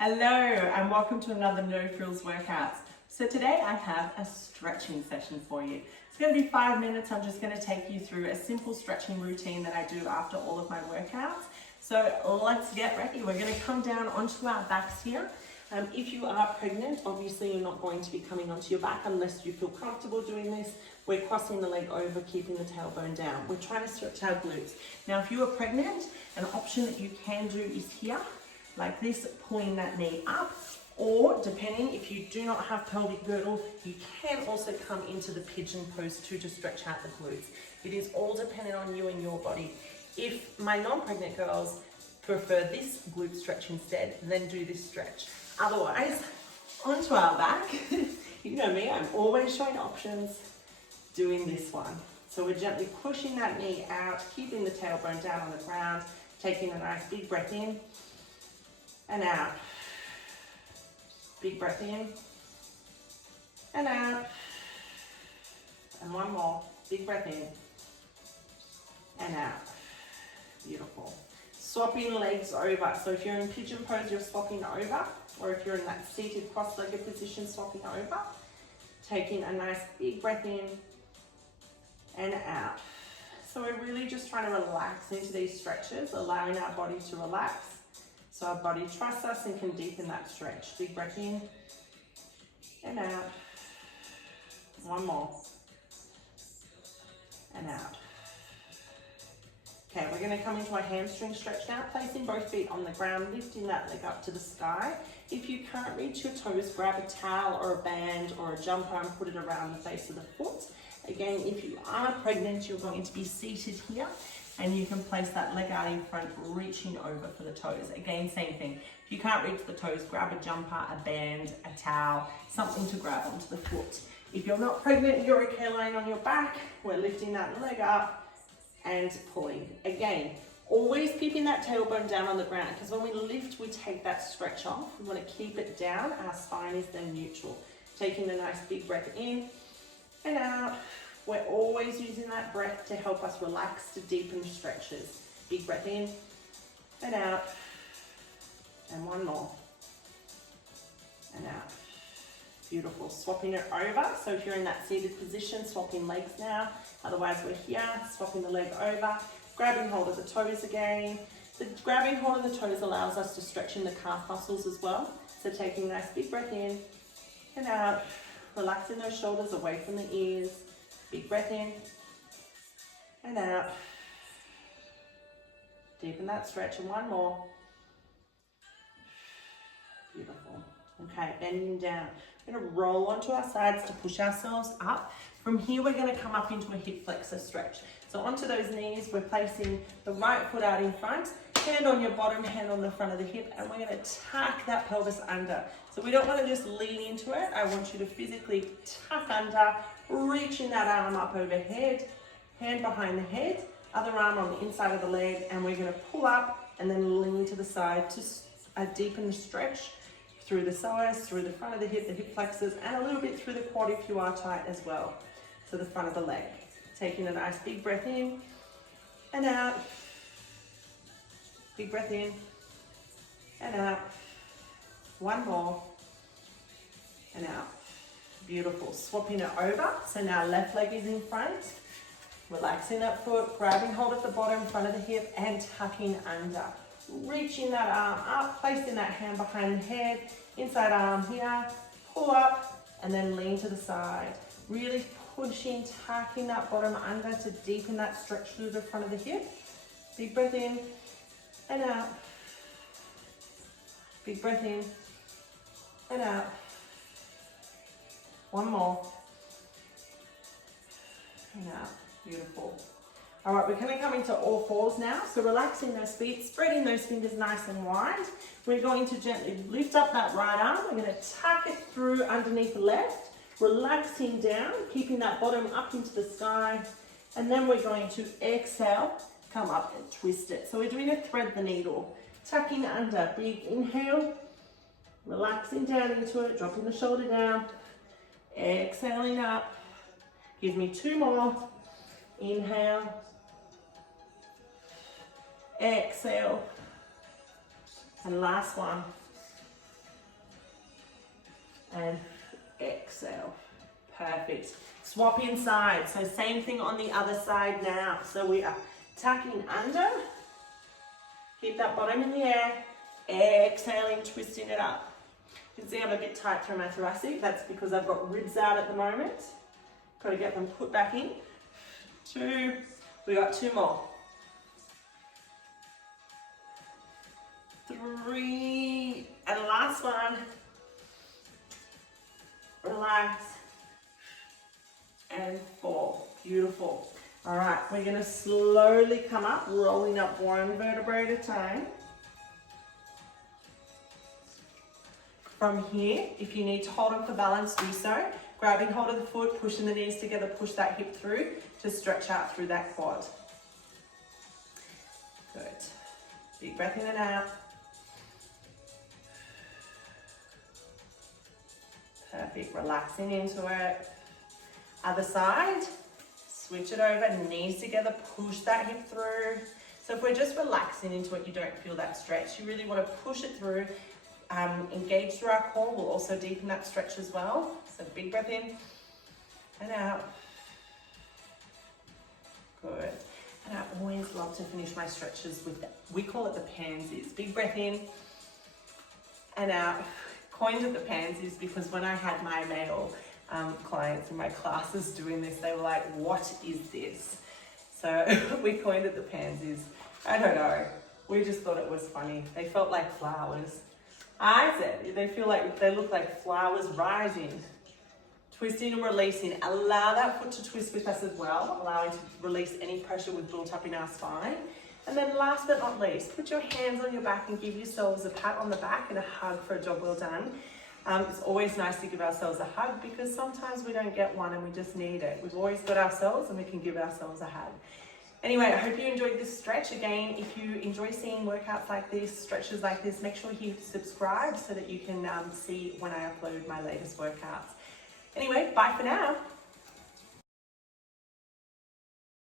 Hello and welcome to another No Frills workouts. So today I have a stretching session for you. It's going to be 5 minutes. I'm just going to take you through a simple stretching routine that I do after all of my workouts. So let's get ready. We're going to come down onto our backs here. If you are pregnant, obviously you're not going to be coming onto your back unless you feel comfortable doing this. We're crossing the leg over, keeping the tailbone down. We're trying to stretch our glutes. Now, if you are pregnant, an option that you can do is here, like this, pulling that knee up, or depending, if you do not have pelvic girdle, you can also come into the pigeon pose to stretch out the glutes. It is all dependent on you and your body. If my non-pregnant girls prefer this glute stretch instead, then do this stretch. Otherwise, onto our back. You know me, I'm always showing options, doing this one. So we're gently pushing that knee out, keeping the tailbone down on the ground, taking a nice big breath in and out. Big breath in and out. And one more. Big breath in and out. Beautiful. Swapping legs over. So if you're in pigeon pose, you're swapping over. Or if you're in that seated cross-legged position, swapping over. Taking a nice big breath in and out. So we're really just trying to relax into these stretches, allowing our body to relax. So our body trusts us and can deepen that stretch. Big breath in and out. One more. And out. Okay, we're going to come into a hamstring stretch now, placing both feet on the ground, lifting that leg up to the sky. If you can't reach your toes, grab a towel or a band or a jumper and put it around the base of the foot. Again, if you are pregnant, you're going to be seated here, and you can place that leg out in front, reaching over for the toes. Again, same thing. If you can't reach the toes, grab a jumper, a band, a towel, something to grab onto the foot. If you're not pregnant, you're okay lying on your back. We're lifting that leg up and pulling. Again, always keeping that tailbone down on the ground, because when we lift, we take that stretch off. We want to keep it down. Our spine is then neutral. Taking a nice big breath in and out. We're always using that breath to help us relax, to deepen the stretches. Big breath in and out. And one more. And out. Beautiful. Swapping it over. So if you're in that seated position, swapping legs now. Otherwise, we're here, swapping the leg over, grabbing hold of the toes again. The grabbing hold of the toes allows us to stretch in the calf muscles as well. So taking a nice big breath in and out, relaxing those shoulders away from the ears. Big breath in and out. Deepen that stretch, and one more. Beautiful. Okay, bending down. We're going to roll onto our sides to push ourselves up. From here, we're going to come up into a hip flexor stretch. So onto those knees, we're placing the right foot out in front, hand on your bottom, hand on the front of the hip, and we're going to tuck that pelvis under. So we don't want to just lean into it. I want you to physically tuck under, reaching that arm up overhead, hand behind the head, other arm on the inside of the leg, and we're going to pull up and then lean to the side to deepen the stretch through the psoas, through the front of the hip flexors, and a little bit through the quad if you are tight as well. So the front of the leg. Taking a nice big breath in and out. Big breath in and out. One more and out. Beautiful. Swapping it over. So now left leg is in front. Relaxing that foot, grabbing hold at the bottom, front of the hip, and tucking under. Reaching that arm up, placing that hand behind the head, inside arm here, pull up, and then lean to the side. Really pushing, tucking that bottom under to deepen that stretch through the front of the hip. Big breath in and out. Big breath in and out. One more. And out. Beautiful. All right, we're going to come into all fours now. So relaxing those feet, spreading those fingers nice and wide. We're going to gently lift up that right arm. We're going to tuck it through underneath the left, relaxing down, keeping that bottom up into the sky. And then we're going to exhale, come up and twist it. So we're doing a thread the needle, tucking under. Big inhale, relaxing down into it, dropping the shoulder down, exhaling up. Give me two more. Inhale, exhale, and last one. and exhale. Perfect. Swap inside. So same thing on the other side now. So we are tucking under. Keep that bottom in the air. Exhaling, twisting it up. You can see I'm a bit tight through my thoracic. That's because I've got ribs out at the moment. Got to get them put back in. 2. We got 2 more. 3. And last one. Relax. And 4. Beautiful. All right, we're going to slowly come up, rolling up one vertebrae at a time. From here, if you need to hold on for balance, do so. Grabbing hold of the foot, pushing the knees together, push that hip through to stretch out through that quad. Good. Big breath in and out. Perfect. Relaxing into it. Other side. Switch it over, knees together, push that hip through. So if we're just relaxing into it, you don't feel that stretch. You really want to push it through, engage through our core. We'll also deepen that stretch as well. So big breath in and out. Good. And I always love to finish my stretches with, we call it the pansies. Big breath in and out. Coined it the pansies because when I had my male clients in my classes doing this, they were like, what is this? So we coined it the pansies. I don't know. We just thought it was funny. They felt like flowers. I said, they look like flowers rising. Twisting and releasing. Allow that foot to twist with us as well, allowing to release any pressure we've built up in our spine. And then last but not least, put your hands on your back and give yourselves a pat on the back and a hug for a job well done. It's always nice to give ourselves a hug because sometimes we don't get one and we just need it. We've always got ourselves and we can give ourselves a hug. Anyway, I hope you enjoyed this stretch. Again, if you enjoy seeing workouts like this, stretches like this, make sure you subscribe so that you can see when I upload my latest workouts. Anyway, bye for now.